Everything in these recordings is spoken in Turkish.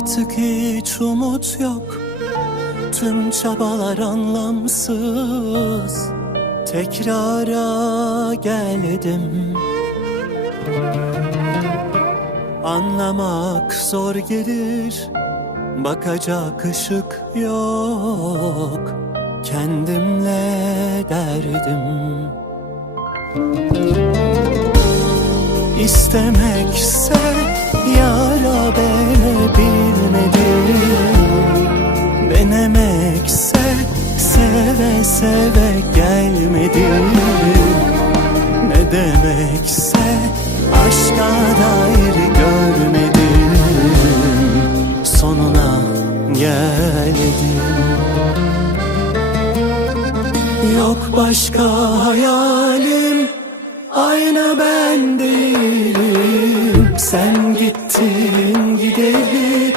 Artık hiç umut yok. Tüm çabalar anlamsız. Tekrara geldim. Anlamak zor gelir. Bakacak ışık yok. Kendimle derdim. İstemekse yara seve gelmedim Ne demekse aşka dair görmedim. Sonuna geldim. Yok başka hayalim Aynı ben değilim. Sen gittin gideli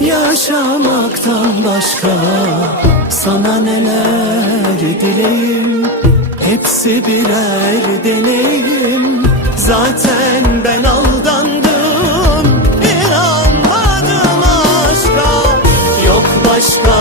Yaşamaktan başka Sana neler dileyim Hepsi birer deneyim. Zaten ben aldandım İnanmadım aşka. Yok başka